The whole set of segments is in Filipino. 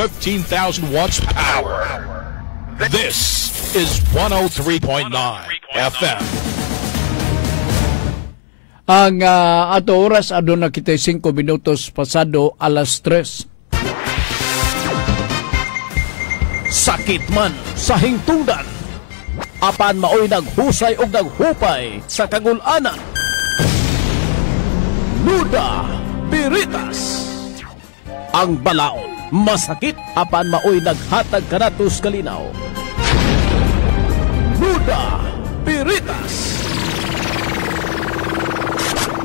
15,000 watts power. This is 103.9 FM. Ang ato oras aduna kita 5 minutos pasado alas 3. Sakit man sa hingtungdan, apan maoy naghusay o naghupay sa kagulanan. Nuda Biritas. Ang balaod masakit, apan maoy naghatag kanatos kalinaw. Nuda Biritas.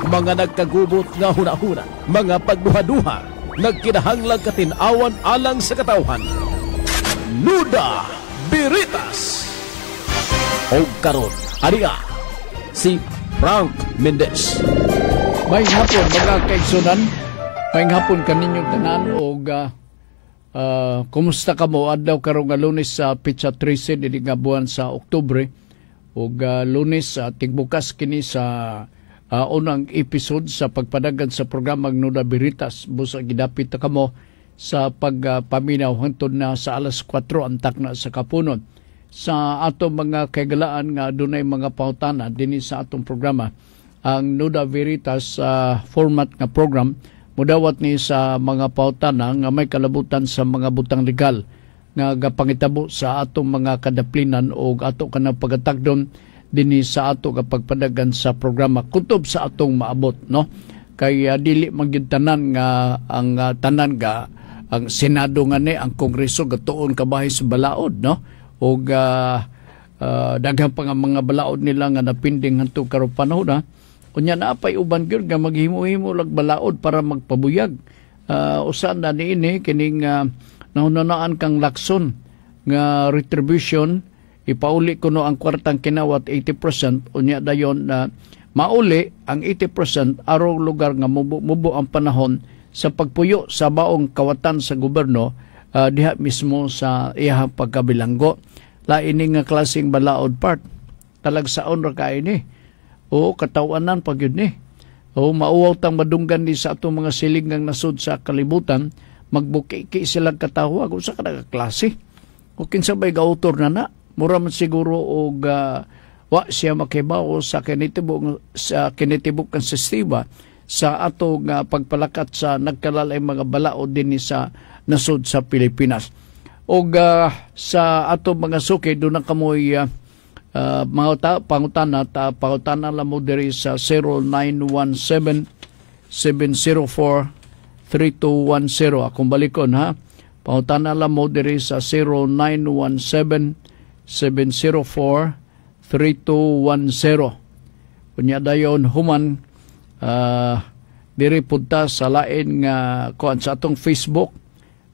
Mga nagkagubot nga hunahuna, mga pagduha-duha, nagkinahanglang katinawan alang sa katawhan. Nuda Biritas. O karon, ariya, si Frank Mendez. May hapon mga kaigsunan, may hapon kaninyong tanan o kumusta ka mo? Adlaw karong nga Lunes sa Pitsa 13 dili nga buwan sa Oktubre o Lunes tigbukas kini sa unang episode sa pagpadagan sa programang Nuda Biritas. Busa gidapit ka mo sa pagpaminaw hangtod na sa alas 4 antak na sa kapunon. Sa atong mga kagalaan nga dunay mga pangutana dinhi sa atong programa, ang Nuda Biritas format nga program mudawat ni sa mga pangutana nga may kalabutan sa mga butang legal nga gapangitabo sa atong mga kadaplinan o ato kanang pagatagdon dinhi sa ato kapag padagan sa programa kutob sa atong maabot, no? Kay dili magyud tanan nga ang tanan nga ang Senado nga ni ang Kongreso gatuon kabahay sa balaod, no? O daghang pa nga mga balaod nila nga napinding hantud karong panahon na unya na pay uban gyud nga maghimo-himo lag balaod para magpabuyag. Usa na niini kining nahunanaan kang lakson nga retribution. Ipauli ko no ang kwartang kinawat 80%, unya dayon na mauli ang 80% araw lugar nga mubo ang panahon sa pagpuyo sa baong kawatan sa gobyerno diha mismo sa iyang pagkabilanggo. Lain nga klaseng balaod part talagsaon ra ka ini o katawanan pag yun ni o mauwaw tang madunggan ni sa atong mga silingang nasud sa kalibutan magbukiki silang katawag o sa kada klase o kinsabay gautor na mura man siguro og wa siya makibaw sa kinitibuk kan sistema sa ato nga pagpalakat sa nagkalalay mga balaod din sa nasod sa Pilipinas. Og sa ato mga suki doon na kamoy pangutana lang mo diri sa 0917-704-3210. Akong balikon ha. Pangutana lang mo diri sa 0917-704-3210. Kunya dayon human diri punta sa lain nga kuan sa atong Facebook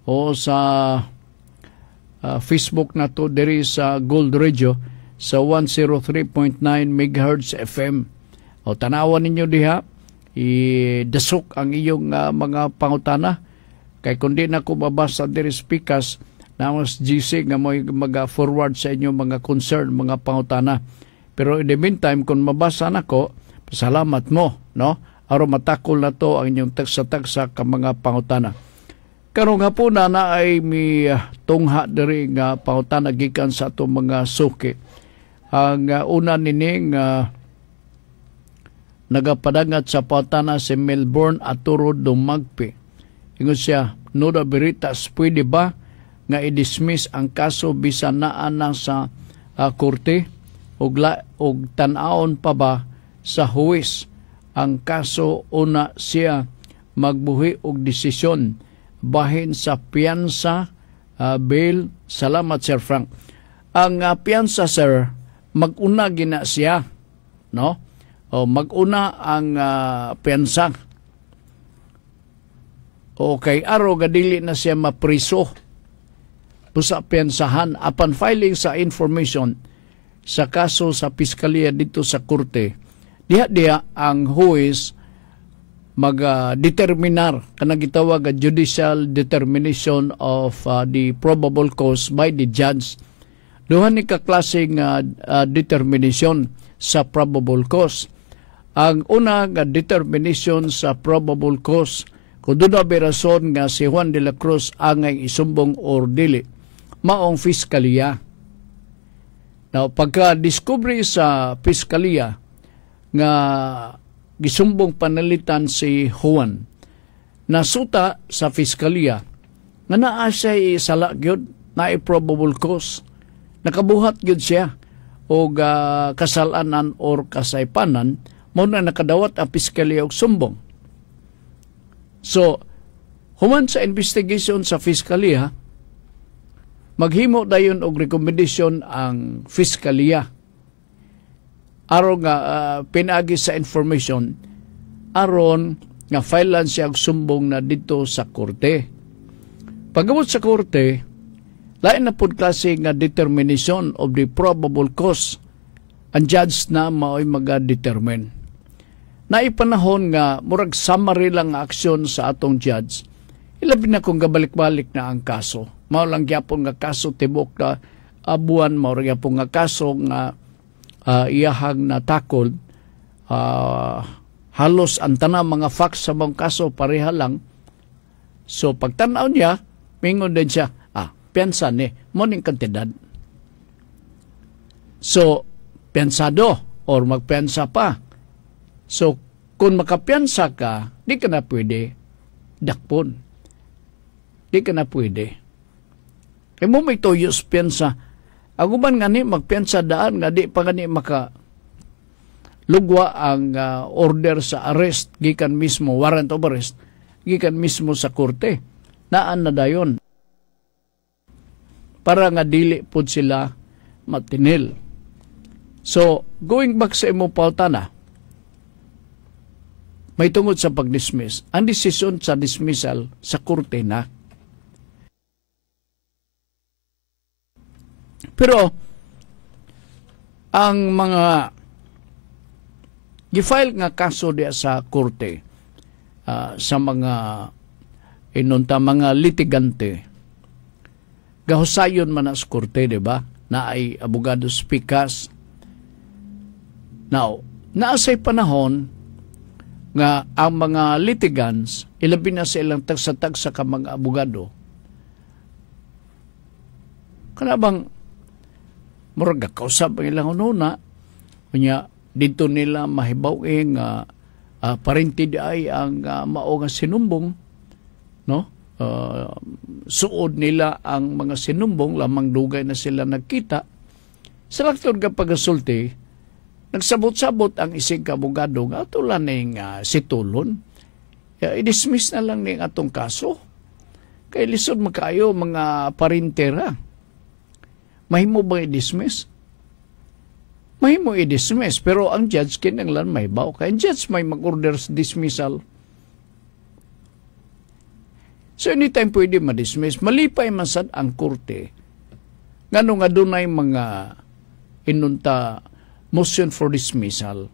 o sa Facebook na to diri sa Gold Radio sa 103.9 MHz FM. O tanawan ninyo diha, idasok ang iyong mga pangutana. Kay kundi na ko mabasa diri speakers na mas GC nga mo mag-forward sa inyo mga concern, mga pangutana. Pero in the meantime, kung mabasa na ko, salamat mo, no? Aron matakol na to ang inyong tagsa-tagsa ka mga pangutana. Karong hapon na ay may tungha diri nga pangutana gikan sa atong mga suki. Ang una nining nagapadangat sa pangutana si Melbourne Aturo Dumagpi. Ingon siya, Nuda Biritas, pwede ba nga i-dismiss ang kaso bisan naa na sa korte og tan-aon pa ba sa huwis ang kaso una siya magbuhi og desisyon bahin sa piyansa bail. Salamat Sir Frank. Ang piyansa sir mag-una gina siya, no? O mag-una ang piyansa. Okay, aro gadili na siya mapriso busa piyansahan upon filing sa information sa kaso sa piskalya dito sa korte. Diha ang huwis mag-determinar kanang gitawag judicial determination of the probable cause by the judge. Duha ni kaklaseng determination sa probable cause. Ang una nga determination sa probable cause kung doon na rason nga si Juan de la Cruz angay isumbong or dili, maong fiskalya. Now, pagka-discovery sa piskalya nga gisumbong panalitan si Juan, nasuta sa fiskalya nga naa siya isala gyud, na probable cause, nakabuhat gyud siya og kasalanan or kasaypanan, mo na nakadawat ang piskalya og sumbong. So, human sa investigation sa fiskalya, maghimo dayon og rekomendasyon ang fiskalya aron nga pinagi sa information aron nga filean siya og sumbong na dito sa korte. Pagabot sa korte, lain na pud klase nga determination of the probable cause ang judge na mao'y maga-determine. Naipanahon nga murag summary lang nga aksyon sa atong judge, ilabi na kung gabalik-balik na ang kaso. Mao lang gyapon nga kaso tibok na buwan, mao lang gyapon nga kaso nga iyahang natakol, halos ang tanang mga facts sa mga kaso pareha lang. So pagtanaw niya, mingon din siya, piyansa ni, morning kantidad. So, piyansado or magpiyansa pa. So, kung makapiyansa ka, di ka na pwede dakpon. Di ka na pwede. E mo may tuyos piyansa. Ako man nga ni magpiyansa daan nga di pa nga ni maka lugwa ang order sa arrest, gikan mismo, warrant of arrest, gikan mismo sa korte. Naan na dayon. Para nga dili po sila matinil. So, going back sa imong pautana, may tungod sa pag-dismiss. Ang desisyon sa dismissal sa korte na. Pero, ang mga gifile nga kaso diya sa korte, sa mga inunta, mga litigante, gahusayon man sa korte, diba? Na ay abogados pikas. Now, naasay panahon nga ang mga litigants, ilabi na sa ilang tagsa-tagsa ka mga abogado, kanabang murag kausap ang ilang ununa, kanya dito nila mahibaw nga parenti di ay ang mao nga sinumbong, no? Suod nila ang mga sinumbong, lamang dugay na sila nagkita. Sa laktod nga pagasulti, nagsabot-sabot ang isig kabugado nga tulan ning situlon. I-dismiss na lang ning atong kaso. Kay lisod makayo mga parintera. Mahimo ba i-dismiss? Mahimo i-dismiss, pero ang judge kinanglan may baw. Kaya ang judge may mag-order sa dismissal. So anytime pwede ma-dismiss. Malipay man sad ang korte. Ngano nga dunay mga inunta motion for dismissal.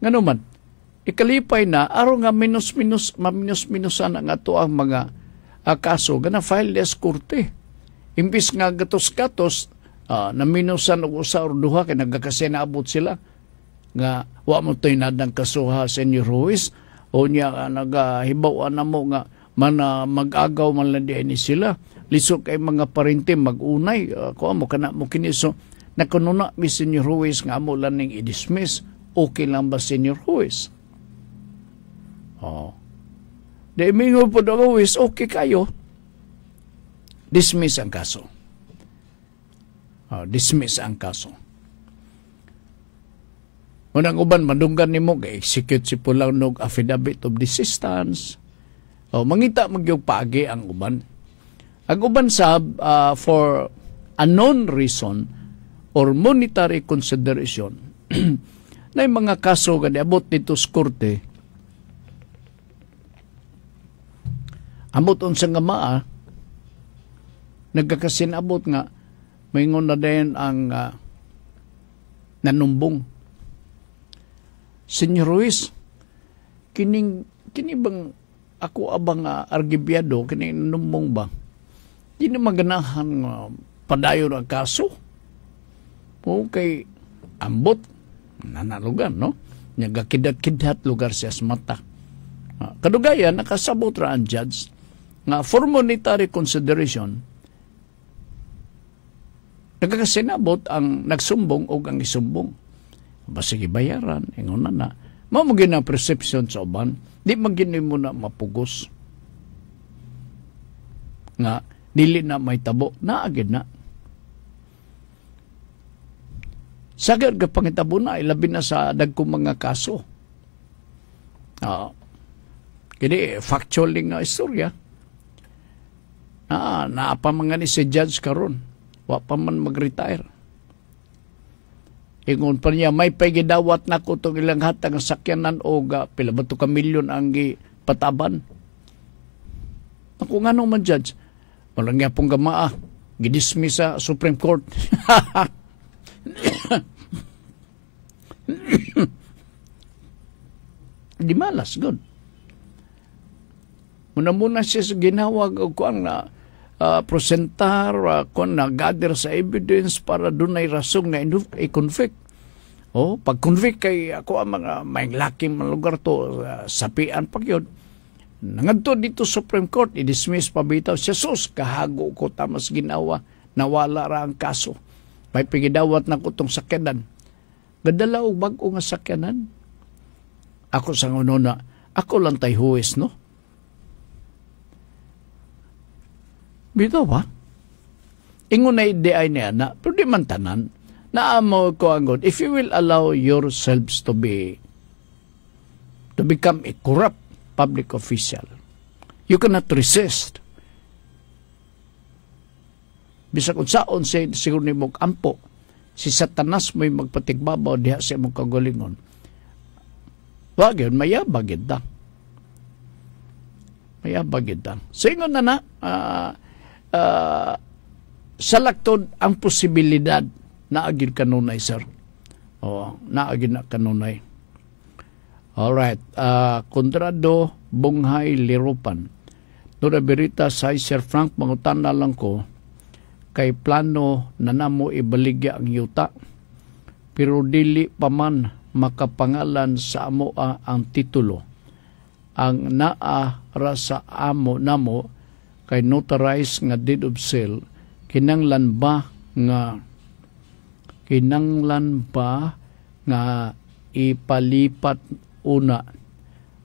Ngano man, ikalipay na, araw nga maminus-minusan ang ato ang mga kaso, gana file des korte. Imbis nga gatos-gatos, na minusan o usa or duha, kaya nagkakasya naabot sila. Nga, wa mo to'y nadang kasuha, Senyor Ruiz, o niya nagahibawaan na mo nga, mag-agaw man lang ni sila. Lisok kay mga parinti mag-unay, kuha mo, kana mo kiniso, nakununa mi Senyor Ruiz nga amo lang ning i-dismiss. Okay lang ba Senyor Ruiz? Di mingo po daw Ruiz, okay kayo. Dismiss ang kaso. Dismiss ang kaso. Unang uban, madunggan ni mo, execute si pulang nog affidavit of desistance. Mangita magyog paagi ang uban. Ang uban sab, for unknown reason, or monetary consideration, na yung mga kaso nga abot dito sa korte, amot unsang nga maa, nagkakasinabot nga, maingon na din ang nanumbong. Senyor Ruiz, kini bang ako abang argibyado, kini nanumbong ba? Di na maganahan padayon ang kaso. Okay, ambot, nanalugan, no? Nagakidat-kidat lugar siya sa mata. Kadugayan, nakasabot ra ang judge nga for monetary consideration, nagkakasinabot ang nagsumbong o ang isumbong. Basig bayaran, ingon na. Mamugin ang perception sa uban, di magini mo na mapugos. Nga, dili na may tabo, naagid na. Sagad ka pangitabo na, ilabi na sa dagkong mga kaso. Kini factual nga istorya. Naapa mga ni si judge karon, wa pa man mag-retire. Ingon pa niya, may pagidawat na ko itong ilang hatang sakyanan o pila ba ito ka milyon ang pataban. Ako nga naman, judge, walang nga pong gamaa, gidismiss sa Supreme Court. Di malas, good. Muna siya sa ginawag o kuang na presentar, kung nag-gather sa evidence para doon ay rasong na i-convict. Pag-convict kay ako ang mga may laking lugar to, sapian pag yun. Nangadto dito Supreme Court, i-dismiss pa bitaw siya, sus, kahago ko tamas ginawa, nawala ra ang kaso. May pigidawat na ko itong sakyanan. Gadala o bago nga sakyanan. Ako sa na, ako lang tay huwes, no? Bito ba? Ingon na ideay niya na, pero di man tanan, naamo ko ang God, if you will allow yourselves to become a corrupt public official, you cannot resist. Bisa kung saon siguro ni mong ampo, si Satanas mo'y magpatigbabaw diha sa mong kagalingon. Wag yun, mayabagid da. Mayabagid da. So ingon na salaktod ang posibilidad na agid kanunay, sir. Na agid na kanunay. Alright. Kontrado Bunghay Lirupan. Nura Berita sa Sir Frank, mangutan na lang ko, kay plano na namo ibaligya ang yuta. Pero dili pa man makapangalan sa amo ang titulo. Ang naa ra sa amo namo kay notarize nga deed of sale, kinanglan ba nga ipalipat una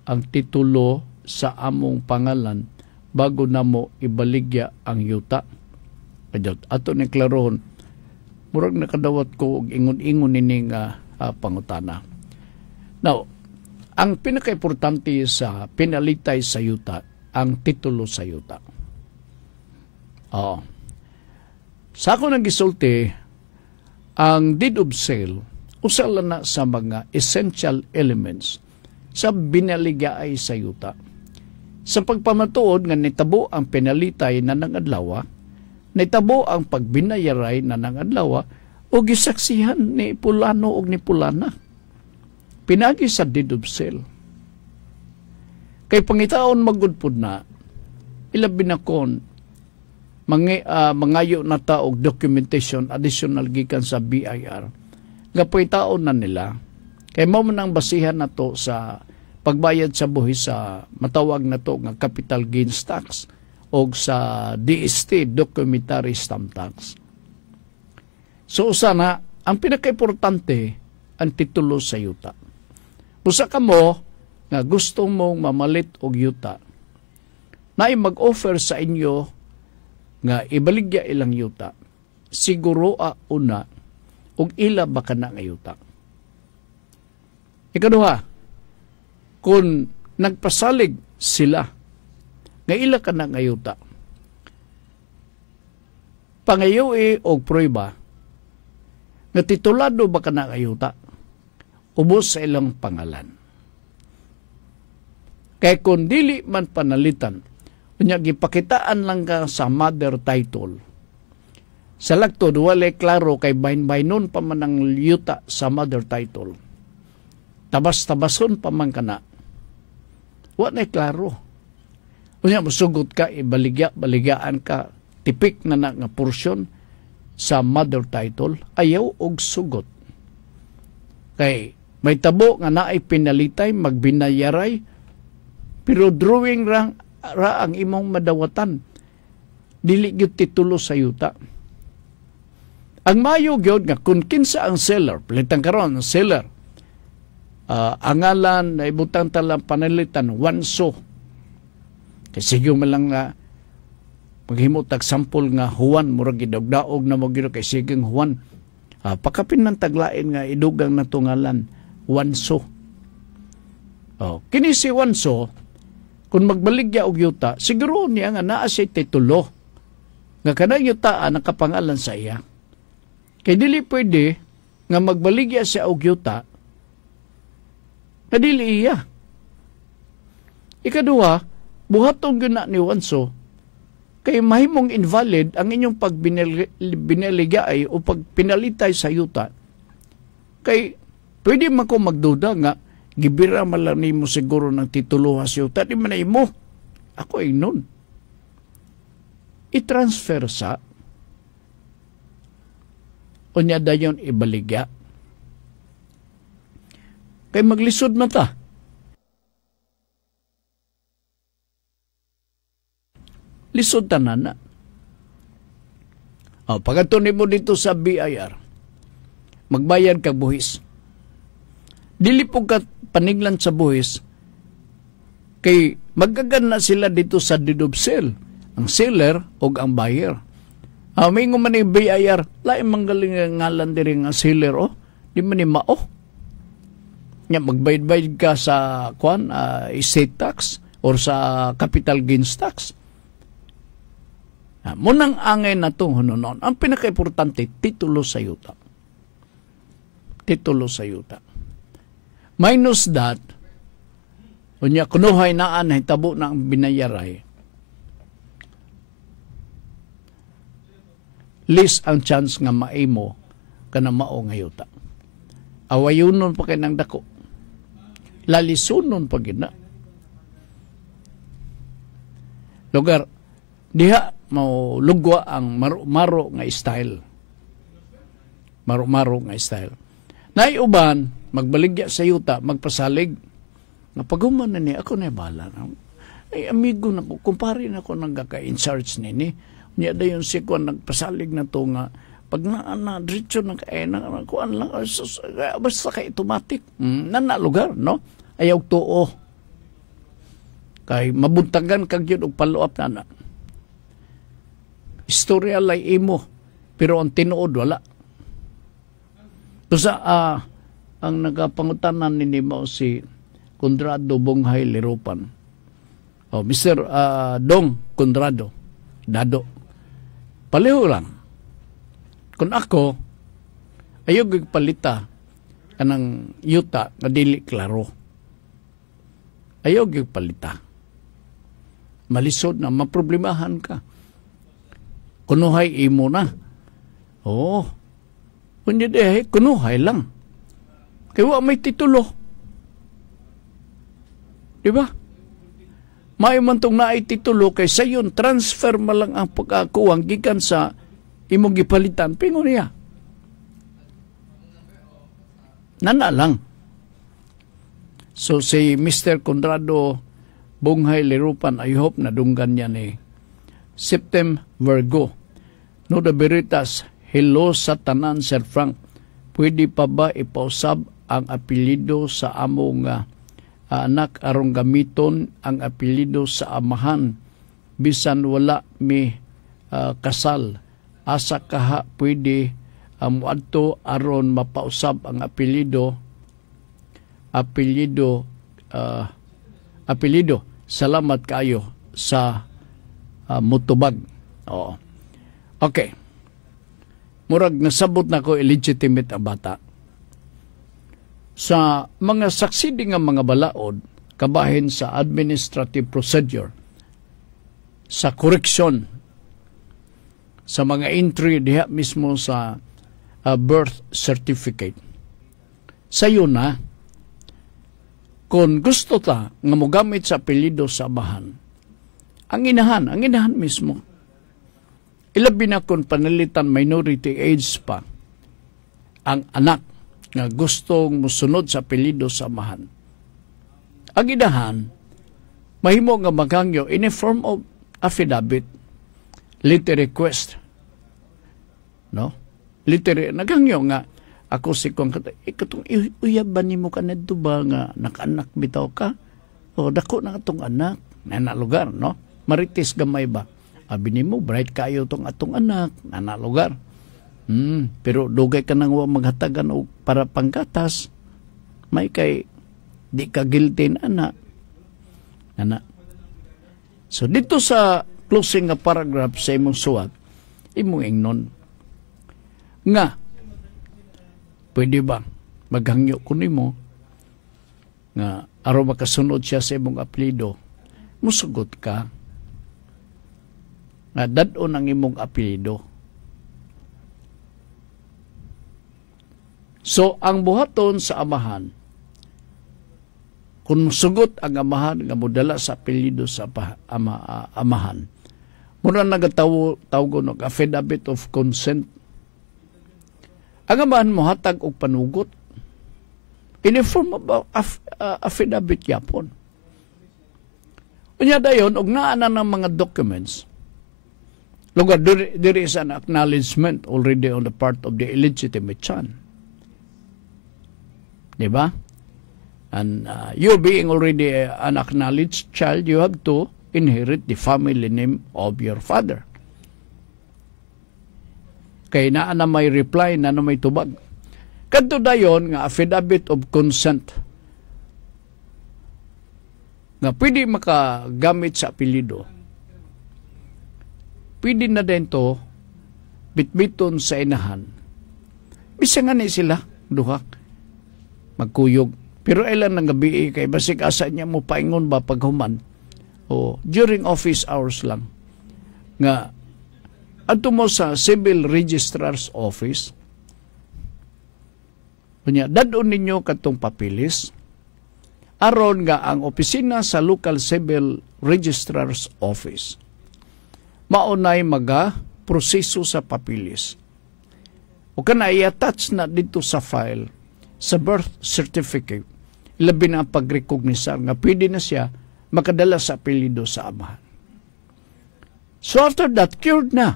ang titulo sa among pangalan bago namo ibaligya ang yuta. Ato ni klarohon, murag nakadawat ko og ingon-ingon nining pangutana. Now, ang pinaka-importante sa pinalitay sa yuta, ang titulo sa yuta. Sa ako nang gisulti, ang deed of sale, usala na sa mga essential elements sa binaligyaay sa yuta. Sa pagpamatuod nga nitabo ang penalitay na nangadlawa, nitabo ang pagbinayaray na nangadlawa, o gisaksihan ni Pulano o ni Pulana. Pinagi sa deed of sale. Kay pangitaon magudpod na, ilabi na kon, mangayo na taog documentation additional gikan sa BIR. Gapangitaon na nila, kay mo nang basihan na to sa pagbayad sa buhis sa matawag na to nga capital gains tax o sa DST, documentary stamp tax. So sana, ang pinaka-importante, ang titulo sa yuta. Busa ka mo, nga gusto mong mamalit og yuta, na mag-offer sa inyo nga ibaligya ilang yuta, siguro una, og ila baka na nga yuta. Ikaduha, kung nagpasalig sila, nga ila ka na nga yuta, pangayoy og prueba, nga titulado baka na nga yuta, ubos sa ilang pangalan. Kaya kung dili man panalitan, kunya gipakitaan lang ka sa mother title. Sa lagtod, wala klaro kay bahin-bahinon pa man ang yuta sa mother title. Tabas-tabason pa man ka na. Wala klaro. Kunya masugot ka, baligaan ka, tipik na nga porsyon sa mother title, ayaw og sugot. Kay may tabo nga naay pinalitay, magbinayaray, Pero drawing ra ang imong madawatan. Dili gyud titulo sa yuta. Ang mayo gyud nga kung kinsa ang seller, palitan karon ang seller. Ang ngalan na ibutang talang panalitan Wanso. Kasi yung malang nga maghimot tag sample nga Juan, murag gidagdaog na mo gino kay siging Juan. Pakapin ng taglain nga idugang na tungalan Wanso. Kini si Wanso, kung magbaligya og yuta, siguro niya nga naa siya titulo. Nga kanang yuta nakapangalan sa iya. Kay dili pwede nga magbaligya siya og yuta na dili iya. Ikaduha, buhaton gyud na ni Wanso kay mahimong invalid ang inyong pagbinaligay o pagpinalitay sa yuta. Kay pwede man ko magduda nga gibira man lang nimo siguro ng titulo sa yuta, di man na imo. Ako ay nun. I-transfer sa o niya dayon ibaligya. Kay maglisod na ta. Lisod tanan na. Pagkatunin mo dito sa BIR, magbayad kag buhis. Dili po ka paniglan sa buhis, kay magagan na sila dito sa deed of sale, ang seller o ang buyer. May man ni BIR, lain manggaling ngalan diri nga seller, di man ni mao. Nya magbayad-bayad ka sa estate tax or sa capital gains tax. Munang angay na itong hununon. Ang pinaka-importante, titulo sa yuta. Titulo sa yuta. Minus that, kunya kunuhay naan, hitabo na ang binayaray, least ang chance nga maimo ka na mao nga yuta. Awayunon pa kayo ng dako. Lalisunon pa gina. Lugar, diha mo lugwa ang maro nga style. Maro nga style. Naiuban, magbaligya sa yuta, magpasalig. Napaguman na niya, ako na bala. Ay, amigo na ko, kumpare na ko nang kaka-in-charge nini. Niya da yung sikwan, nagpasalig na to nga, pag na diretso na kaya na kuan lang, basta kay automatic. Lugar, no? Ayaw tuo. Kay mabuntagan kag yun og follow-up na. Istorya lay imo, pero ang tinuod wala. Tusa ang nagapangutanan ni mo si Conrado Bonghay Lirupan. Mr. Dong Conrado, Dado. Paliho lang. Kung ako, ayaw gagpalita kanang yuta na dili klaro. Ayaw gagpalita. Malisod na, maproblemahan ka. Kunuhay imo na. Kunya dehe, kunuhay lang. Kaya may titulo. Diba? May man tong naay titulo kay sayon transfer malang ang pagkakuwang gikan sa imong gipalitan. Pingo niya. Nana lang. So si Mr. Conrado Bonghay Lirupan, I hope na dunggan niya ni Septem Virgo. No the Veritas, hello sa tanan, Sir Frank. Pwede pa ba ipausab ang apelido sa among anak arong gamiton ang apelido sa amahan bisan wala mi kasal? Asa kaha pwede muadto aron mapausab ang apelido. Salamat kayo sa mutubag. Oo. Okay. Murag nasabot na ko illegitimate ang bata. Sa mga saksidi nga mga balaod, kabahin sa administrative procedure, sa koreksyon, sa mga entry diha mismo sa birth certificate. Sayo na, kung gusto ta nga mogamit sa apelyido sa amahan, ang inahan mismo, ilabi na kung panalitan minority age pa, ang anak nga gustong musunod sa apelyido sa amahan. Ang inahan, mahimo nga maghangyo in a form of affidavit, letter request. No? Letter, naghangyo nga, ako si kong ikatong uyab ba nimo ka nadto ba nga nakaanak bitaw ka? O dako na atong anak na lugar, no? Marites gamay ba? Abi nimo bright kayo tong atong anak na lugar. Pero dugay ka nang maghatagan og para panggatas. May kay di ka guilty na anak. So dito sa closing nga paragraph sa imong suwat, imong ingnon nga pwede ba maghangyo ko nimo nga aron makasunod siya sa imong apelyido, musugot ka nga dad-on ang imong apelyido. So ang buhaton sa amahan, kung musugot ang amahan nga modala sa apelyido sa amahan, muna nagatawgon og affidavit of consent. Ang amahan mo hatag og panugot in a form of affidavit yapon. Unya dayon og naa na ng mga documents. Lugar there is an acknowledgement already on the part of the illegitimate son. Diba? And you being already an acknowledged child, you have to inherit the family name of your father. Kay naa na may reply, na may tubag. Kadto dayon nga affidavit of consent nga pwede makagamit sa apelyido. Pwede na din to bitbiton sa inahan. Bisa nga ni sila duha magkuyog. Pero ilan ng gabi kay basig asa niya mo paingon ba paghuman o during office hours lang nga adto mo sa civil registrar's office. Kunya dadon ninyo katong papilis aron nga ang opisina sa local civil registrar's office maunay proseso sa papilis. O kana i-attach na dito sa file sa birth certificate, labi na ang pag-recognisar nga pwede na siya makadala sa apelyido sa amahan. So after that, cured na.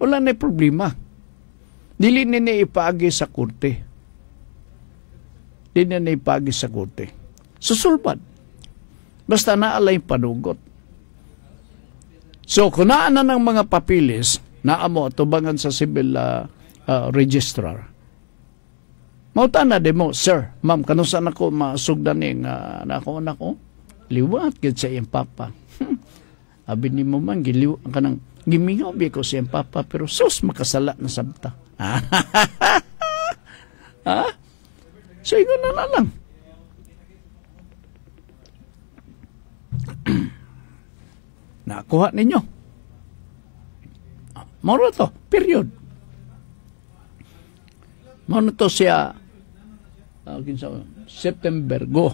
Wala na problema. Dili na ipaagi sa korte. Dili na ipaagi sa korte. Susulbad. Basta naalay panugot. So kung naan na ng mga papilis, naamo tubangan sa civil registrar, mauta na di mo, sir, ma'am, kanusan ako masugdan nga nako, liwat gid sa iyang papa. Abi ni mo man, giliw ka nang gimingaw bi ko sa iyang papa, pero sus, makasala na sabta. Ha? So, ingon na lang. Nakuha ninyo. Moro to, period. Moro to siya September go.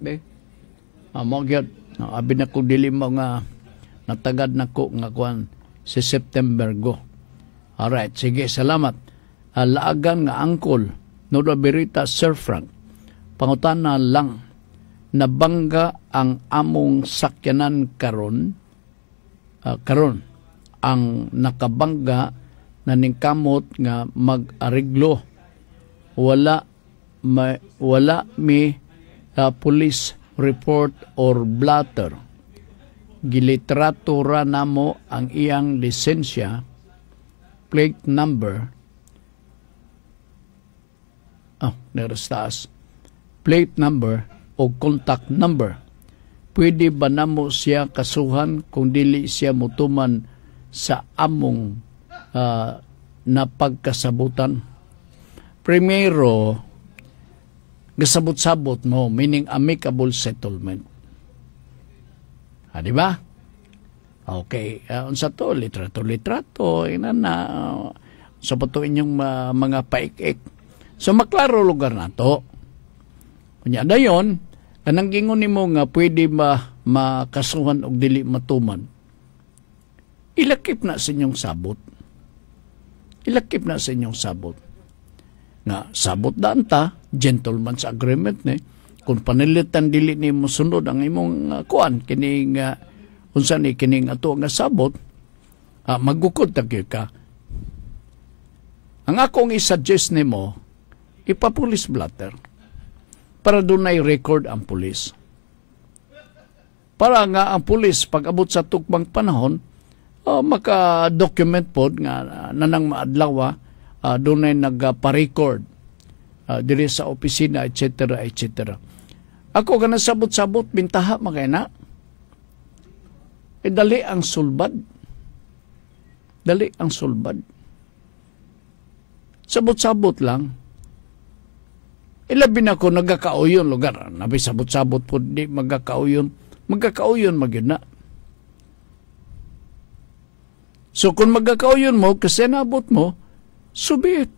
Be. Mo gyud. Abi na ko dili mo nga natagad na ko nga kuan si September go. Alright, sige, salamat. Laagan nga angkol Nuda Berita Sir Frank. Pangutana lang nabangga ang among sakyanan karon ang nakabangga na ningkamot nga mag-ariglo wala mi police report or blotter gilitrato ra namo ang iyang lisensya plate number plate number o contact number. Pwede ba namo siya kasuhan kung dili siya mutuman sa among napagkasabutan? Primero, gasabot-sabot mo, meaning amicable settlement. Di ba? Okay. Unsa to? Litrato. Ina na. Sa pato inyong mga paik-ik. So, maklaro lugar na to. Kunya dayon, kanang gingon nimo nga pwede makasuhan og dili matuman. Ilakip na sa inyong sabot. Ilakip na sa inyong sabot. Nga sabot daan ta, gentleman's agreement ni. Kung panilitan dili ni mo sunod ang imong kuan kining unsa ni kining ato nga sabot, magukod ta gyud ka. Ang akong i-suggest nimo, ipa-police blotter para dunay record ang pulis. Para nga ang pulis pag abot sa tukbang panahon, maka-document pod nga nanang maadlaw dunay nagpa-record diri sa opisina, etc. etc. Ako ka sabot-sabot bintaha makayna. Dali ang sulbad. Dali ang sulbad. Sabot-sabot lang. Ilabi na ko nagkakauyon lugar. Nabi sabot-sabot po di magkakauyon. Magkakauyon magyud na. So kung magkakauyon mo, kasi nabot mo, subit.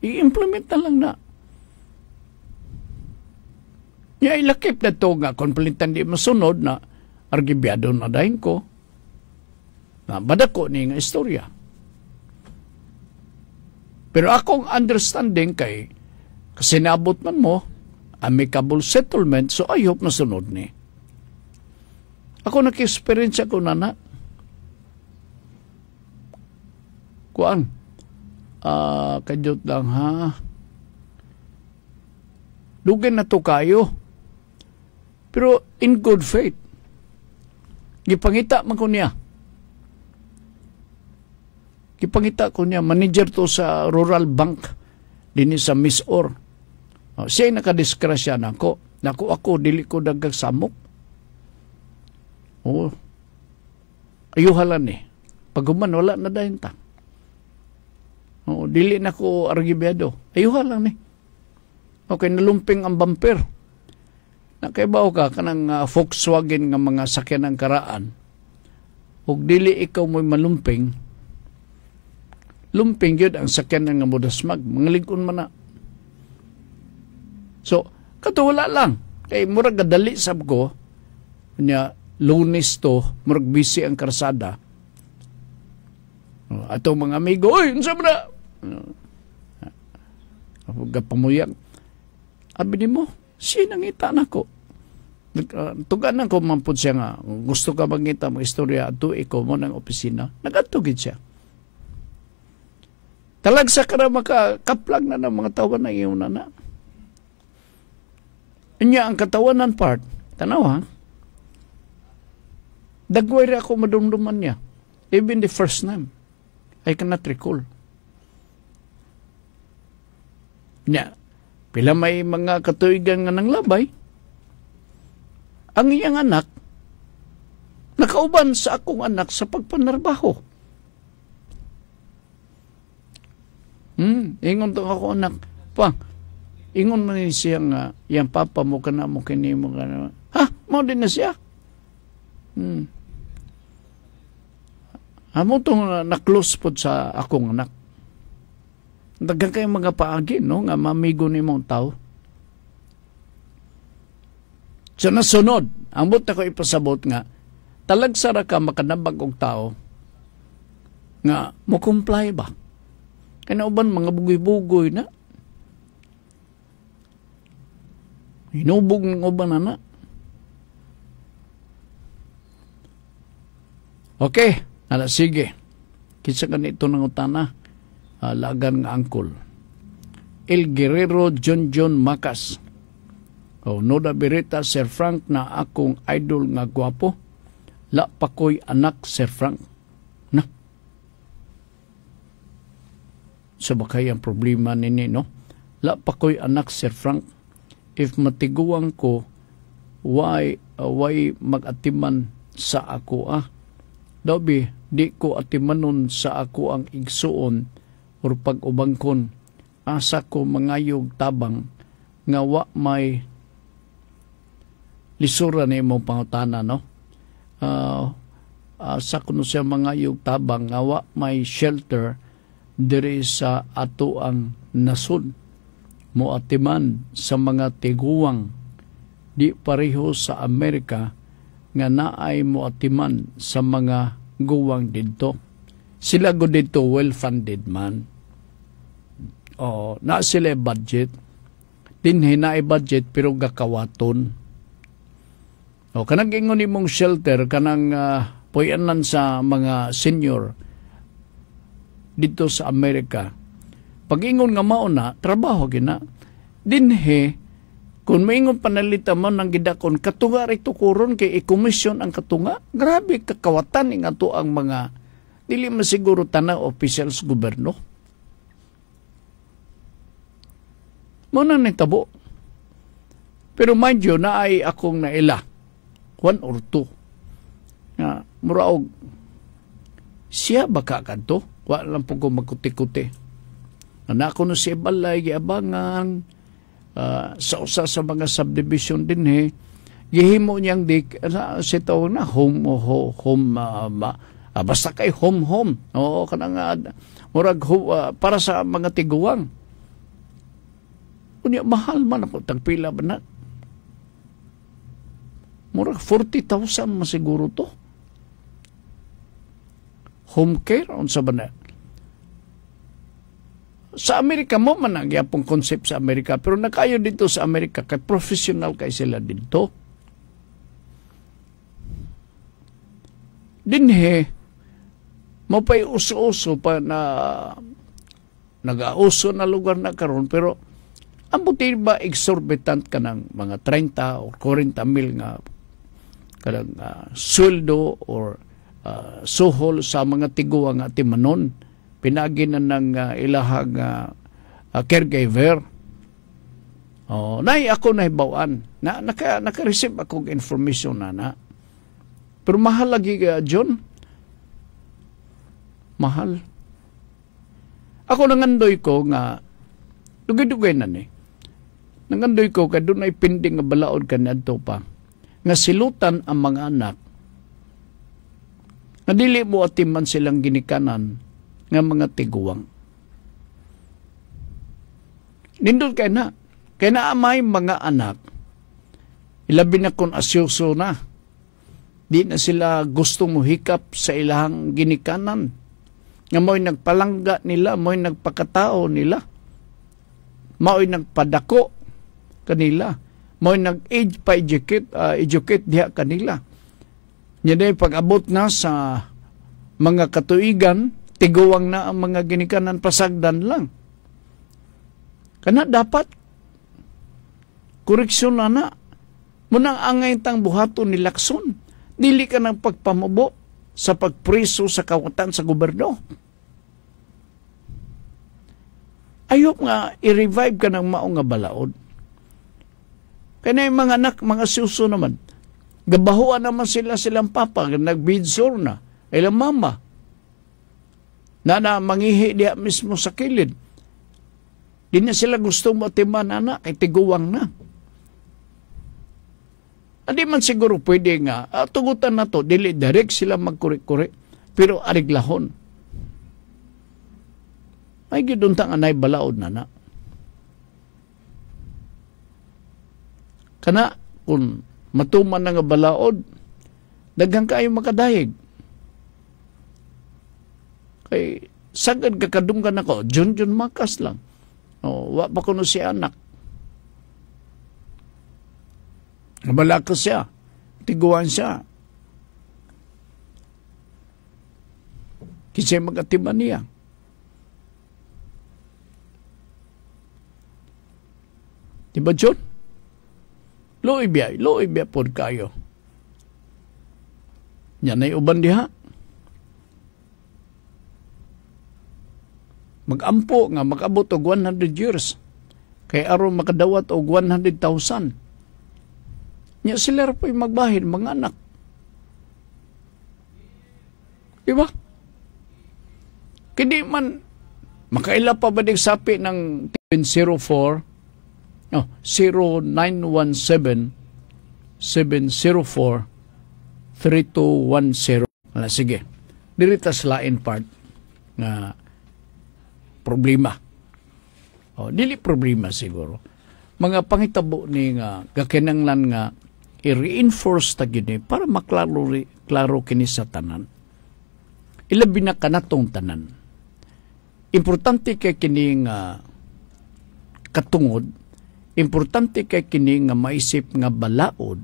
I-implement na lang na. Ilakip na to nga kung palitan di masunod na argibyado na dahin ko. Na badako ni nga istorya. Pero akong understanding kay kasi naabot man mo amicable settlement, so I hope masunod ni. Ako naki-experience ako na kuan kadyot lang ha. Dugay na to kayo. Pero in good faith. Gipangita man ko niya. Gipangita ko niya, manager to sa Rural Bank din sa Miss Or. Siya nakadiskrasya na ako. Ako, dili ko dagang samok. Ayuhalan eh. Paguman, wala na dahin ta. Dili na ko argibyado. Ayuhalan eh. Okay, nalumping ang bumper. Nakaibaw ka kanang Volkswagen nga mga sakyan ng karaan. Ug dili ikaw mo'y malumping, lumping yun ang sakyan nga modasmag. Mga ligon man na. So, katulala lang. Kay murag gadali sab ko, niya, Lunes to, murag busy ang karsada. Atong mga amigo, oy, unsa man na? Pamuyag. Abi ni mo, siya nangita na ko. Tugan na ko mampod siya nga, gusto ka magngita mo istorya, ato ikaw mo ng opisina. Nagatugid siya. Talagsa ka na makakaplag na ng mga tawan na iyon na. Inya ang katawanan part, tanaw ha, dagway rin ako madumduman niya. Even the first name, I cannot recall. Nya, pila may mga katuigan nga ng labay, ang iyang anak, nakauban sa akong anak sa pagpanarbaho. Ingon to ako anak, pa, ingon man siya nga, yang papa mo ka na mo, kini mo ka na. Ha? Mo din na siya? Amo itong na-close po sa akong anak. Dagang kayo mga paagi, no? Nga mamigo ni mong tao. So nasunod, ang buta ko ipasabot nga, talagsara ka makanabag og tao nga mo comply ba? Kinauban mga bugoy-bugoy na. Hinubog ng uban na. Okay, sige. Kitsa ka nito ng utana, lagan nga angkol. El Guerrero John Macas. Noda Birita, Sir Frank, na akong idol nga gwapo. La pa ko'y anak, Sir Frank. Na. So bakay ang problema nini, no? La pa ko'y anak, Sir Frank. If matiguang ko, why mag-atiman sa ako, Dabi, di ko atimanon sa ako ang igsuon or pag-ubangkon. Asa ko mangayog tabang nga wa may lisura na imong pangutana, no? Asa ko no siya mangayog tabang nga wa may shelter diri sa ato ang nasod. Mo atiman sa mga tiguwang di pareho sa Amerika nga naay mo atiman sa mga guwang dito. Sila go dito well-funded man. Na sila budget. dinhi na budget pero gakawaton. O kanang ingon imong shelter kanang puyanan sa mga senior dito sa Amerika. Pag ingon nga mao na trabaho gina dinhi kung maingon panalita mo nang gidakon katunga rito kuron kay i-commission ang katunga. Grabe kakawatan ing ato ang mga dili masiguro tanang officials gobyerno. Muna na tabo. Pero mind you, na ay akong naila. 1 or 2. Na, muraog, siya baka kanto? Wa lang po ko magkuti-kuti. Na ako no si Balay, giabangan, sa usa sa mga subdivision din gihimo niyang si tawag na home, basta kay home. Oo, kanang murag para sa mga tiguang. Unya mahal man ako tagpila ba na? Murag 40,000 masiguro to. Home care unsa ba na? Sa Amerika mo man ang yapong concept sa Amerika, pero nakayo dito sa Amerika kay professional kay sila dito. Dinhe mo pa'y uso-uso pa na nag-auso na lugar na karon pero ang buti ba exorbitant ka ng mga 30 o 40 mil nga kanang sweldo or suhol sa mga tiguang nga timanon pinagi na ng ilahang caregiver. Nay ako nahibawan na naka-receive akong information na. Pero mahal lagi John. Mahal. Ako nangandoy ko nga dugay-dugay na ni. Nangandoy ko kay doon ay pinding nga balaod kanadto pa. Nga silutan ang mga anak. Nga dili mo atiman silang ginikanan nga mga tiguang. Nindot kay na. Kay na may mga anak. Ilabi na kung asyoso na. Di na sila gusto mo hikap sa ilahang ginikanan. Nga mo'y nagpalangga nila, mo'y nagpakatao nila. Mo'y nagpadako kanila. Mo'y nag-age pa educate diha kanila. Yan ay pag-abot na sa mga katuigan, tiguwang na ang mga ginikanan pasagdan lang. Kana dapat koreksyon na. Munang angay tang buhaton ni Lacson. Dili ka ng pagpamubo sa pagpriso sa kawatan sa gobyerno. Ayok nga i-revive ka ng maong nga balaod. Kaya yung mga anak, mga suso naman, gabahuan naman silang papa, nagbidsor na, ilang mama, na mangihi diya mismo sa kilid. Di na sila gusto matiman anak, ay tiguwang na. Hindi man siguro pwede nga, tugutan na to, dili direct sila magkurik-kurik, pero ariglahon. May giduntang anay balaod na. Kana, kung matuman na nga balaod, daghang kayo makadayeg. Kay, sagad kakadunggan ako, John Makas lang. Wa pa kuno si anak. Malakas siya. Tiguan siya. Kisay magatiman niya. Diba, John? Loy biya po kayo. Yan ay uban diha. Mag-ampo nga, makabot og 100 years. Kay aron makadawat og 100,000. Nya sila po'y magbahin, mga anak. Diba? Kaya man, makaila pa ba sapi ng 0917 704-3210. Sige. Dirita sa lain part nga problema. Dili problema siguro. Mga pangitabo ni nga kakinanglan nga i-reinforce ta gini para maklaro kini sa tanan. Ilabi na kanatong tanan. Importante kay kini nga katungod importante kay kini nga maisip nga balaod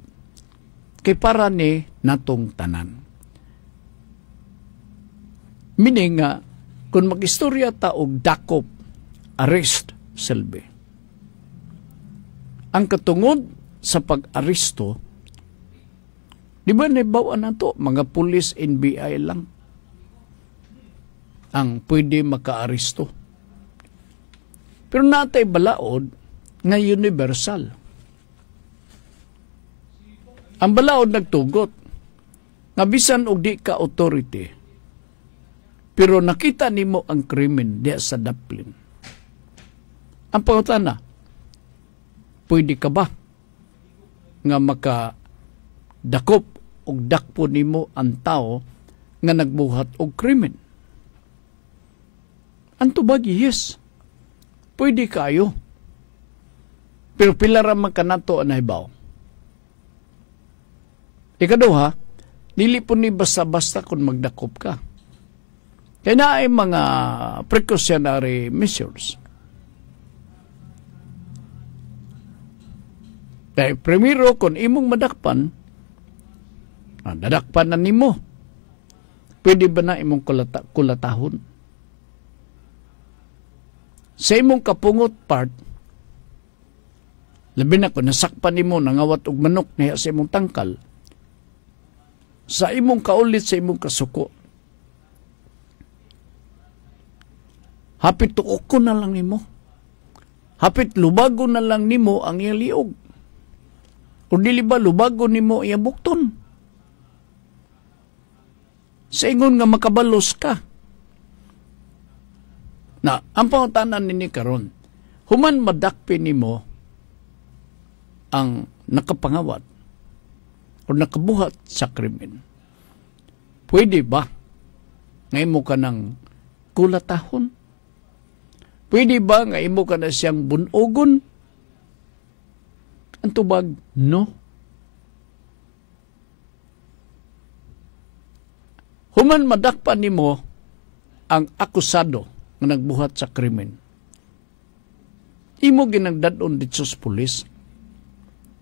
kay para ni natong tanan. Meaning nga, kung mag-istorya ta og dakop, arrest, silbi. Ang katungod sa pag-aristo, di ba naibawan na to, mga pulis, NBI lang ang pwede maka-aristo. Pero natay balaod nga universal. Ang balaod nagtugot, nga bisan og di ka authority, pero nakita nimo ang krimen diya sa daplin. Ang pangutana, pwede ka ba nga makadakop og dakpo nimo ang tao nga nagbuhat og krimen? Ang tubag, yes. Pwede kayo. Pero pila ra man kanato ang nahibaw. Ikaduha, dili po ni basta-basta kung magdakop ka. Kaya na ay mga precautionary measures. Dahil primero, kung imong madakpan, nadakpan na nimo. Pwede ba na imong kulatahon? Sa imong kapungot part, labi na kung nasakpan nimo, nangawat og manok niya sa imong tangkal, sa imong kaulit, sa imong kasuko, hapit tuoko na lang nimo. Hapit lubago na lang nimo ang iyang liog. O dili ba lubago nimo iyang bukton? Sa ingon nga makabalos ka. Na, ang pangutanan nini karon, human madakpi nimo ang nakapangawat o nakabuhat sa krimen. Pwede ba nga imo ka ng kulatahon? Pwede ba nga imo ka na siyang bunogon? Ang tubag, no. Human madakpan nimo ang akusado nga nagbuhat sa krimen. Imo ginagdadon dito sa pulis.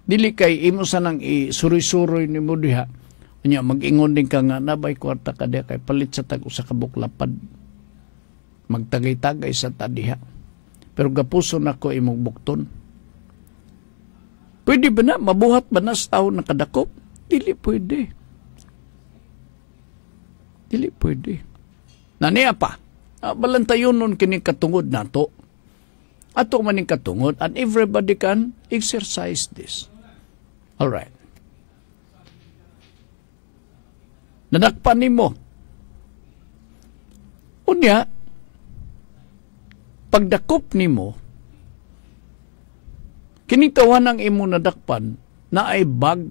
Dili kay imo sanang isuri-suroy nimo diha. Unya mag-ingon din ka nga nabay kwarta ka diha kay palit sa tag usa ka buklapad. Magtagay-tagay sa tadiha. Pero gapuso na ko imong bukton. Pwede ba na? Mabuhat ba na sa tao nakadakop? Dili pwede. Dili pwede. Naniya pa. Balantayon nun kini katungod nato. Ato maning katungod and everybody can exercise this. Alright. Nadakpan nimo. Unya, pagdakop nimo, kinikawan ang imo nadakpan na ay bag.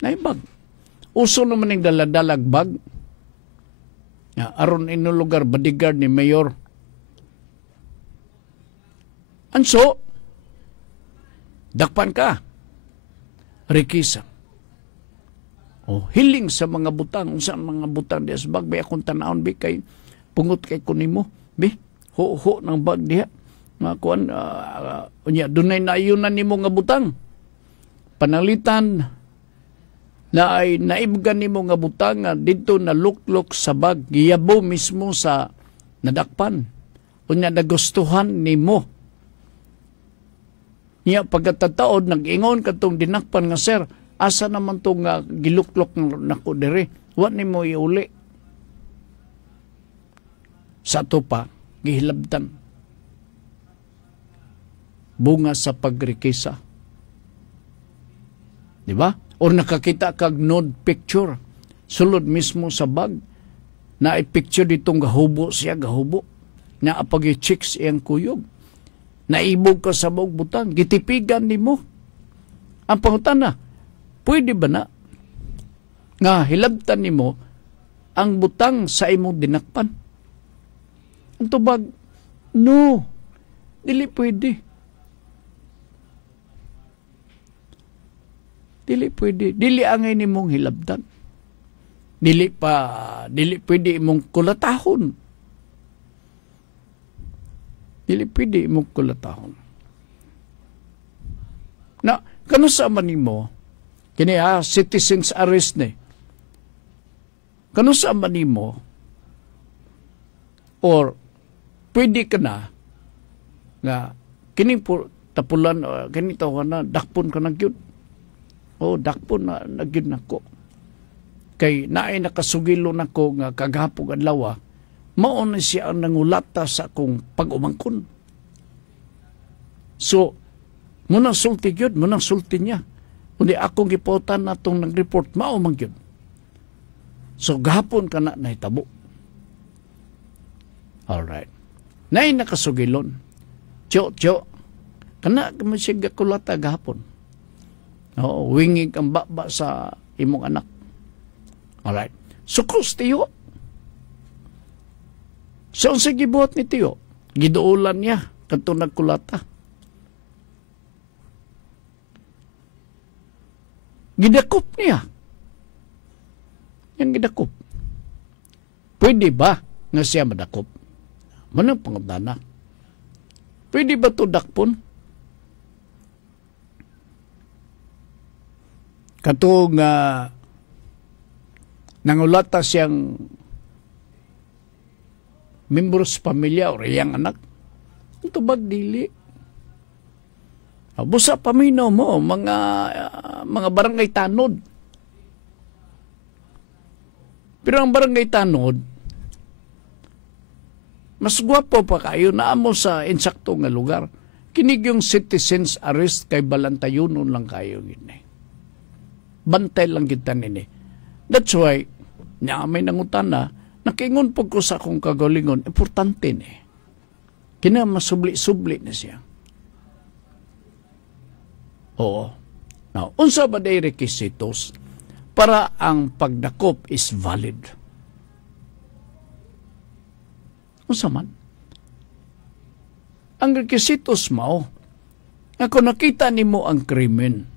Na ay bag. Uso naman yung daladalag bag. Aron ino lugar, bodyguard ni Mayor. Anso, dakpan ka. Rikisa. O, hiling sa mga butang. Saan mga butang diya sa bag? Bay akong tanahon, bay kay pungot kay kunimo. Bay, ho ng bag diya. Mga kuan, dunay na ayunan nimo nga butang. Panalitan, na ay naibgan nimo nga butang nga dito na luklok sa bag, giyabo mismo sa nadakpan. Unya nagustuhan nimo. Niya pagkatataod, nag-ingon katong dinakpan nga, sir, asa naman to nga giluklok nako diri. Wa nimo iuli. Sa to pa, gihilabtan. Bunga sa pagrikisa. Di ba? O nakakita kag nude picture. Sulod mismo sa bag. Na i-picture ditong gahubo siya, gahubo. Na apag i-chicks iyang kuyog. Naibog ka sa buong butang. Gitipigan ni mo. Ang pangutana, pwede ba na nga hilabtan ni mo ang butang sa imong dinakpan? Ang tubag, no. Dili pwede. Dili pwede. Dili angay ni mong hilabtan. Dili pwede imong kulatahon. Dili pwede imong kulatahon. Na, kano sa man nimo, kini citizens arrest ni. Kano sa man nimo, or pwede ka na, nga, kining tapulan, kini tawa na, dakpon ka na gyud. O, dakpon na gyud nako. Kay naay nakasugilo nako nga kaghapon adlaw, mao na siya ang nangulata sa akong pag-umangkon. So, munang sulti gyud, munang sulti niya. Kundi akong gipotan na itong nag-report, mao man gyud. So, gahapon ka na nahitabo. Alright. Naay nakasugilon. Tiyo. Kana mo siya gakulata gahapon. Oo, wingig ang baba sa imong anak. Alright. So, krus tiyo. So, ang gibuhat ni tiyo, giduulan niya, kanto nagkulata. Gidakop niya. Yan gidakop. Pwede ba nga siya madakop? Manang pangutana. Pwede ba ito dakpon? Katong nangulata siyang membro sa pamilya o riyang anak, ito bagdili. Busa paminaw mo, mga barangay tanod. Pero ang barangay tanod, mas gwapo pa kayo na amo sa insakto nga lugar. Kinig yung citizens arrest kay balantayunon lang kayo. Gini. Bantay lang kita nini. That's why, niya may nangutan na, nakingon po ko sa akong kagalingon, importante ni. Kina masubli-subli na siya. Oo. Now, unsa ba day requisitos para ang pagdakop is valid? Unsa man? Ang requisitos mo, ako nakita nimo ang krimen.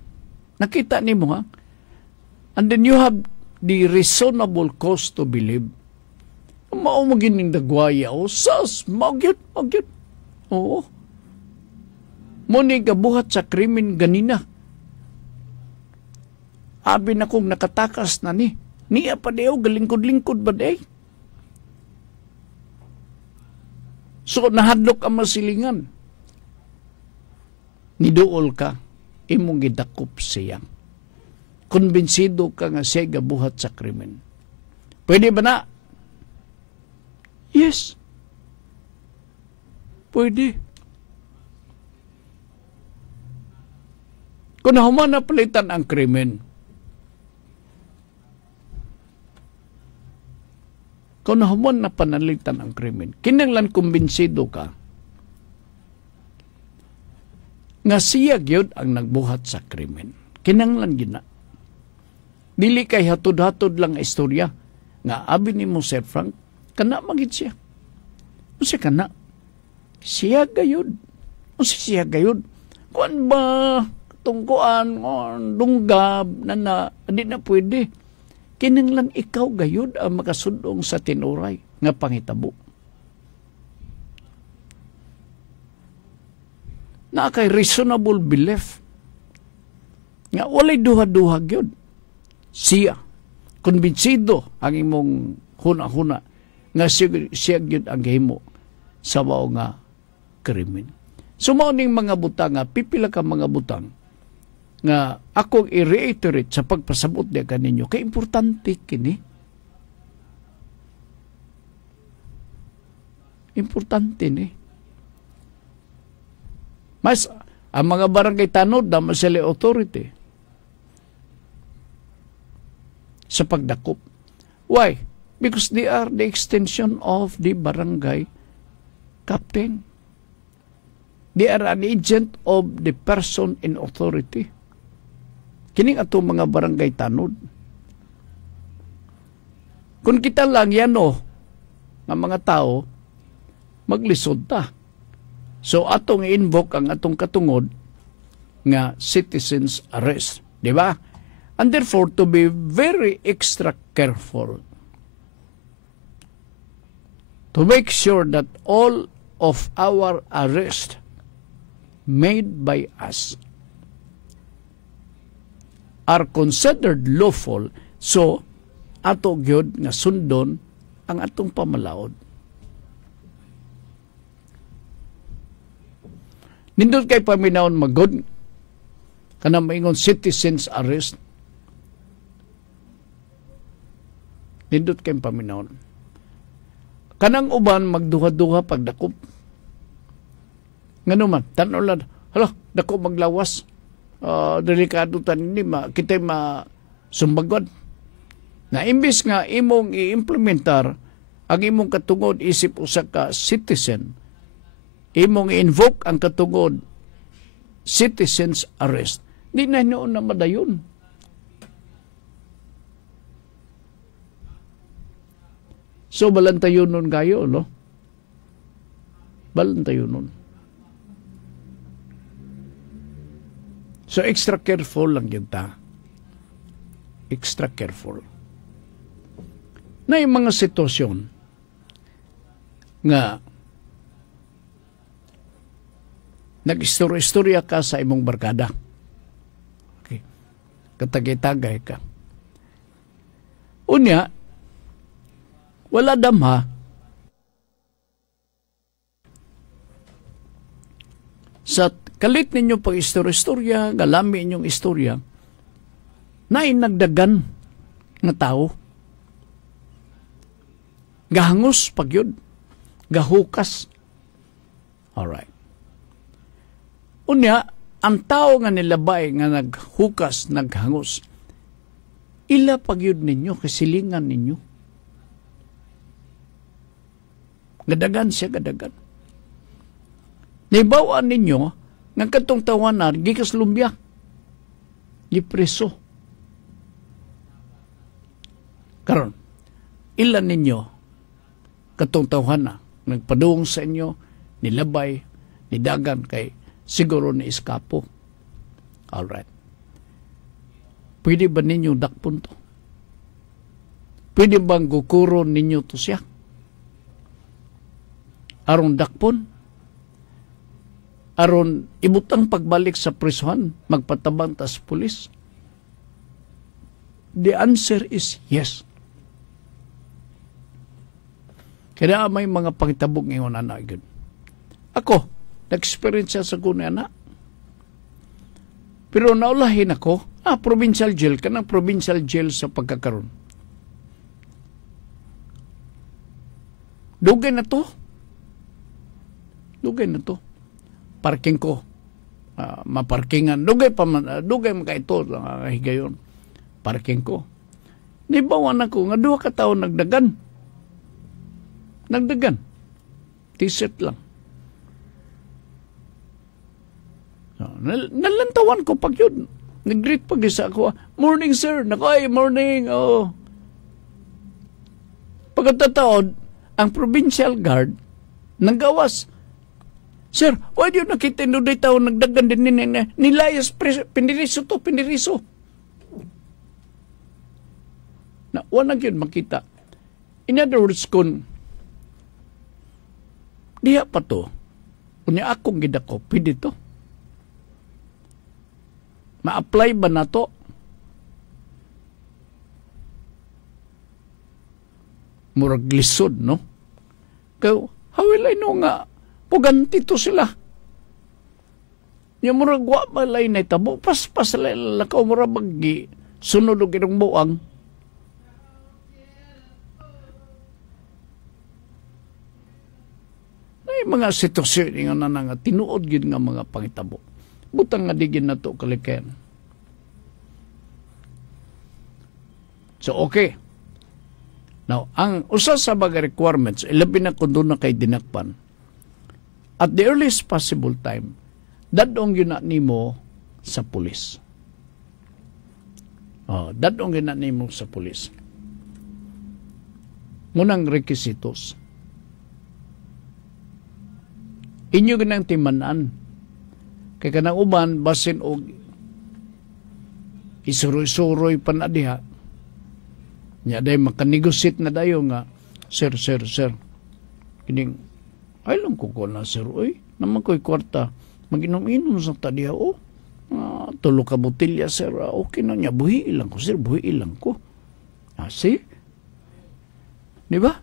Nakita nimo ha? And then you have the reasonable cause to believe. Mao mo gining dagwaya o sas, magyud. Oo. Muni gabuhat sa krimen ganina. Abi na kong nakatakas na ni. Niya pa dayo, galingkod-lingkod ba day? So, nahadlok ang masilingan. Niduol ka, imong gidakop siya. Konbensido ka nga siya gabuhat sa krimen. Pwede ba na? Yes. Pwede. Kung nahuman na palitan ang krimen, kung nahuman na panalitan ang krimen, kinanglan kumbinsido ka nga siya gyud ang nagbuhat sa krimen. Kinanglan gina. Dili kay hatod-hatod lang istorya nga abi ni mo Sir Frank, kana magid siya. Usa kana? Siya gayud. Usa siya gayud. Kuan ba tungkuan dunggab na di na pwede. Kinanglan ikaw gayud ang makasudong sa tinuray nga pangitabo. Na kay reasonable belief nga walay duha-duha gyud. Siya konbinsido ang imong huna-huna nga siya gyud ang gihimo sa mao nga krimen. So mao ning mga butang nga pipila ka mga butang nga akong i-reiterate sa pagpasabot niya kaninyo, kay importante kini. Importante ni. Mas, ang mga barangay tanod na masali authority sa pagdakop. Why? Because they are the extension of the barangay captain. They are an agent of the person in authority. Kining ato mga barangay tanod. Kung kita lang yan nga mga tao, maglisod ta. So atong invoke ang atong katungod nga citizens arrest. Di ba? And therefore, to be very extra careful to make sure that all of our arrest made by us are considered lawful, so ato gyud nga sundon ang atong pamalaod. Nindot kay paminawon magod kana maingon citizens arrest. Nindot kay paminawon. Kanang uban magduha-duha pagdakop. Ngano man, tan-aw lang, hala, dako maglawas. Delikado tan ni kita sumbagod. Na imbis nga imong i-implementar ang imong katungod isip usa ka citizen, imong i-invoke ang katungod citizens arrest. Di na noon na madayon. So, balantayon nun kayo, no? Balantayon nun. So, extra careful lang yun ta. Extra careful. Na yung mga sitwasyon nga nag-istorya ka sa imong barkada. Okay. Katagay-tagay ka. Unya, wala damha sa kalit ninyo pag-istorya, galami inyong istorya, na inagdagan nga tao. Gahangos pagyod, gahukas. Alright. Unya, ang tao nga nilabay nga naghukas, naghangos, ila pagyod ninyo, kasilingan ninyo. Gadagan siya, gadagan. Nibawaan ninyo, nga katong tawanan, gikas lumbya, gipreso. Karon, ilan ninyo, katong tawanan, nagpadung sa inyo, nilabay, nidagan, kay siguro ni iskapo. Alright. Pwede ba ninyo dakpon to? Pwede bang gukuro ninyo to siya? Aron dakpon? Aron ibutang pagbalik sa prisuhan, magpatabang tas pulis? The answer is yes. Kaya may mga pangitabog ngayon na yun. Ako, nag-experience sa kunay anak. Pero naulahin ako, provincial jail, kanang provincial jail sa pagkakaroon. Dugay na to. Dugay na to. Parking ko. Maparkingan. Dugay man ka ito. Higayon. Parking ko. Nibawan ako nga 2 ka taon nagdagan. Nagdagan. T-shirt lang. Nalantawan ko pag yun. Nag-greet pag isa ako. Morning, sir. Nakoy, morning. Oh. Pagkatataon, ang provincial guard nanggawas. Sir, why do you nakita no day tao nagdagan din nilayas piniriso to, piniriso. Na wala yun makita. In other words, kung diha pa to, kunya akong gidako, pwede to. Ma-apply ba na to? Murag lisod, no? Kaya, how will I know nga, puganti to sila. Yung murag wa malay na itabo, pas-pas lakaw murag bagi, sunod o kinong buang. Ay, mga sitwasyon nga na nga, tinuod yun nga mga pangitabo. Butang nga digin na to kalikayan. So, okay. Now, ang usa sa mga requirements, ilabi na kung doon na kay dinakpan, at the earliest possible time, dadong yun na nimo sa pulis. Dadong yun na nimo sa pulis. Ngunang requisitos. Inyo ginang timanan. Kaya kanang uban, basin o isuroy-suroy pa na diha. Nya day makanigosit na dayo nga, sir. Kining, ay lang ko na, sir. Oy, naman ko'y kwarta. Mag-inom-inom sa tadiha, oh. Tulo ka botilya, sir. Okay na niya. Buhi ilang ko, sir. Buhi ilang ko. See? Di ba?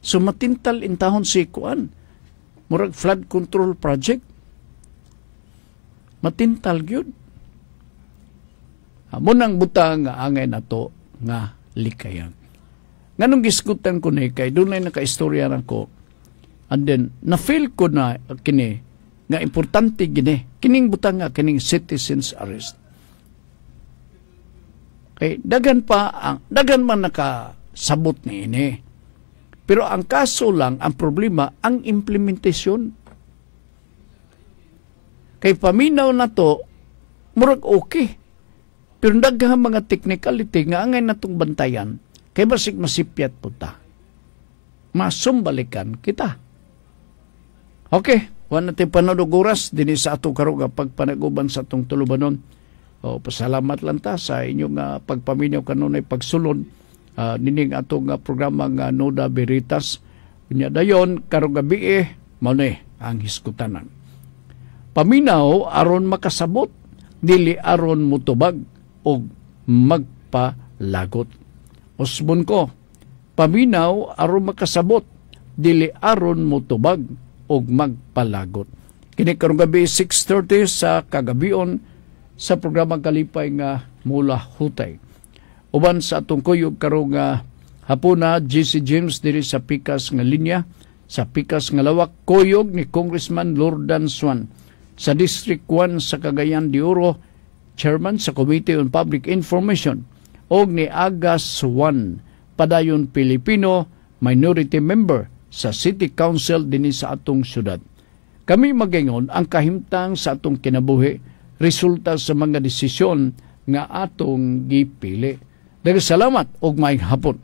So, matintal intahon si kuan. Murag flood control project. Matintal gyud. Munang butang nga angay na to nga likayan. Nganong giskutan ko ni kay dunay nakaistorya nako. And then na-feel ko na kini nga importante gini. Kining butang nga kining citizens arrest. Kay dagan man nakasabot ni ini. Pero ang kaso lang, ang problema, ang implementasyon. Kay paminaw na to, murag okay. Pero daghang mga technicality nga angay natong bantayan, kay basig masipyat po ta. Masumbalikan kita. Okay, wala natin panodog oras din sa atong karuga pagpanaguban sa atong tulubanon. Pasalamat lang ta sa inyong pagpaminaw kanunay pagsulod nining atong programa nga Nuda Veritas. Unya dayon karong gabi mao ni ang hiskutanan. Paminaw aron makasabot, dili aron mutubag o magpalagot. Osbon ko, paminaw aron makasabot, dili aron mutubag o magpalagot. Kini karong gabi 6:30 sa kagabion sa programa Kalipay nga Mula Hutay. Uban sa atong kuyog karong hapuna, GC James diri sa pikas nga linya, sa pikas nga lawak, kuyog ni Congressman Lordan Swan sa District 1 sa Cagayan de Oro, Chairman sa Committee on Public Information, o ni Agas 1, padayon Pilipino, minority member sa City Council dinhi sa atong syudad. Kami magingon ang kahimtang sa atong kinabuhi, resulta sa mga desisyon nga atong gipili. Daghang salamat ug maayong hapon.